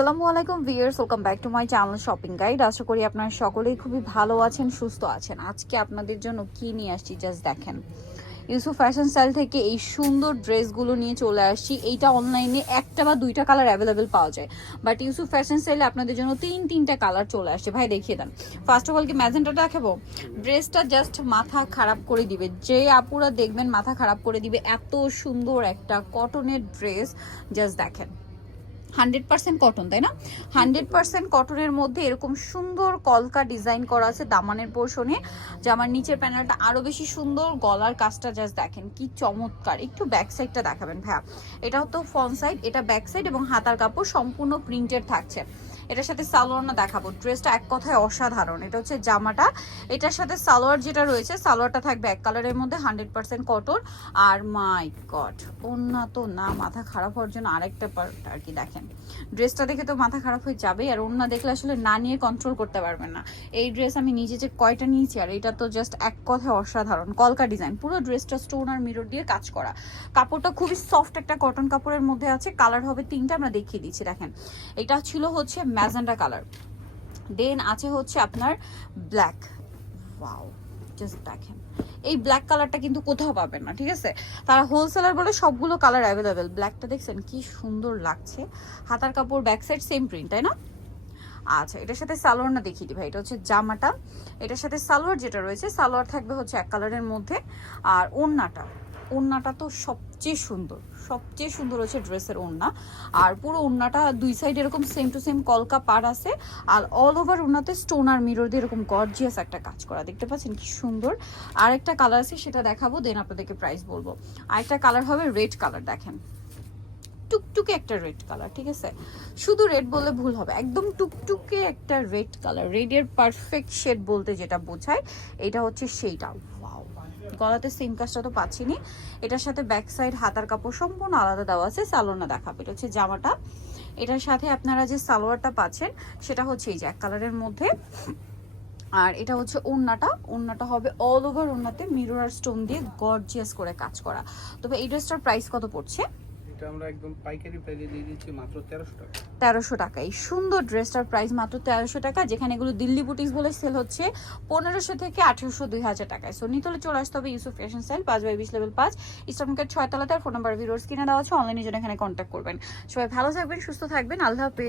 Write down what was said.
আসসালামু আলাইকুম viewers welcome back to my channel shopping guide. আশা করি আপনারা সকলেই খুবই ভালো আছেন, সুস্থ আছেন। আজকে আপনাদের জন্য কি নিয়ে আসছি জাস্ট দেখেন। ইউসুফ ফ্যাশন স্টাইল থেকে এই সুন্দর ড্রেসগুলো নিয়ে চলে আসছি। এইটা অনলাইনে একটা বা দুইটা কালার অ্যাভেলেবেল পাওয়া যায়। বাট ইউসুফ ফ্যাশন স্টাইলে আপনাদের জন্য তিন, তিনটা কালার চলে আসছে। ভাই, দেখিয়ে দেন। ফার্স্ট অফ অল কি ম্যাজেন্টাটা দেখাবো? ড্রেসটা জাস্ট মাথা খারাপ করে দিবে। যে আপুরা দেখবেন মাথা খারাপ করে দিবে। এত সুন্দর একটা কটনের ড্রেস। জাস্ট দেখেন। হান্ড্রেড পার্সেন্ট কটন তাই না? হান্ড্রেড পার্সেন্ট কটনের মধ্যে এরকম সুন্দর কলকা ডিজাইন করা আছে দামানের পোর্শনে জামার নিচের প্যানেলটা আরও বেশি সুন্দর, গলার কাজটা জাস্ট দেখেন, কি চমৎকার। একটু ব্যাক সাইডটা দেখাবেন, ভাইয়া। এটা হতো ফ্রন্ট সাইড এটা ব্যাক সাইড এবং হাতার কাপড় সম্পূর্ণ প্রিন্টেড থাকছে। এটার সাথে সালোয়ারটা দেখাবো ড্রেসটা এক কথায় অসাধারণ। এটা হচ্ছে জামাটা। এটার সাথে সালোয়ার যেটা রয়েছে, সালোয়ারটা থাকবে এক কালারের মধ্যে, হান্ড্রেড পার্সেন্ট কটন আর মাই গড ওন্না তো না, মাথা খারাপ হওয়ার জন্য আরেকটা পার্ট আর কি দেখেন। ড্রেসটা দেখে তো মাথা খারাপ হয়ে যাবে আর অন্য দেখলে আসলে না নিয়ে কন্ট্রোল করতে পারবেন না। এই ড্রেস আমি নিজে যে কয়টা নিয়েছি, আর এটা তো জাস্ট এক কথায় অসাধারণ। কলকা ডিজাইন পুরো ড্রেসটা স্টোন আর মিরর দিয়ে কাজ করা। কাপড়টা খুবই সফট একটা কটন কাপড়ের মধ্যে আছে কালার হবে তিনটা, আমরা দেখিয়ে দিচ্ছি, দেখেন। এটা ছিল হচ্ছে ম্যাজেন্ডা কালার দেন আছে হচ্ছে আপনার ব্ল্যাক ওয়াও জাস্ট দেখেন। এই ব্ল্যাক কালারটা কিন্তু কোথাও পাবেন না, ঠিক আছে? তারা হোলসেলার বলে সবগুলো কালার অ্যাভেলেবেল ব্ল্যাকটা দেখছেন, কি সুন্দর লাগছে। হাতার কাপড় ব্যাক সাইড সেম প্রিন্ট তাই না? আচ্ছা এটার সাথে সালোয়ার না দেখিয়ে দিই ভাই, এটা হচ্ছে জামাটা। এটার সাথে সালোয়ার যেটা রয়েছে, সালোয়ার থাকবে হচ্ছে এক কালারের মধ্যে। আর ওড়নাটা ওড়নাটা তো সবচেয়ে সুন্দর সবচেয়ে সুন্দর হচ্ছে ড্রেসের ওড়না। আর পুরো ওড়নাটা দুই সাইড এরকম সেম টু সেম কলকা পার আছে, আর অল ওভার ওড়নাতে স্টোন আর মিরর দিয়ে এরকম গর্জিয়াস একটা কাজ করা। দেখতে পাচ্ছেন কি সুন্দর। আর একটা কালার আছে, সেটা দেখাবো দেন আপনাদেরকে প্রাইস বলব। আর একটা কালার হবে রেড কালার দেখেন। টুকটুকে একটা রেড কালার ঠিক আছে? শুধু রেড বললে ভুল হবে, একদম টুকটুকে একটা রেড কালার রেডের পারফেক্ট শেড বলতে যেটা বোঝায়, এটা হচ্ছে সেইটা। ওয়াও গলাতে সিম কাজটা তো পাচ্ছিনি। এটার সাথে ব্যাক সাইড হাতার কাপড় সম্পূর্ণ আলাদা দেওয়া আছে সালোনা দেখা হচ্ছে জামাটা। এটার সাথে আপনারা যে সালোয়ারটা পাচ্ছেন, সেটা হচ্ছে এই যে এক কালারের মধ্যে। আর এটা হচ্ছে ওন্নাটা ওন্নাটা হবে অল ওভার ওন্নাতে মিরর আর স্টোন দিয়ে গর্জিয়াস করে কাজ করা। তবে এই ড্রেসটার প্রাইস কত পড়ছে? এটা আমরা একদম পাইকারি প্রাইসে দিয়ে মাত্র তেরোশো টাকা। তেরোশো টাকা। এই সুন্দর ড্রেসটার প্রাইস মাত্র তেরোশো টাকা, যেখানে এগুলো দিল্লি বুটিক্স বলে সেল হচ্ছে পনেরোশো থেকে আঠেরোশো দুই হাজার টাকায় সো নিতলে চলে আসতে হবে ইউসুফ ফ্যাশন স্টাইল পাঁচ বাই বিশ লেভেল পাঁচ। মার্কেট ছয় তলাতে ফোন নাম্বার ভিডিওর কিনে দেওয়া আছে অনলাইনে জন্য এখানে কন্ট্যাক্ট করবেন। সবাই ভালো থাকবেন, সুস্থ থাকবেন, আল্লাহ হাফেজ।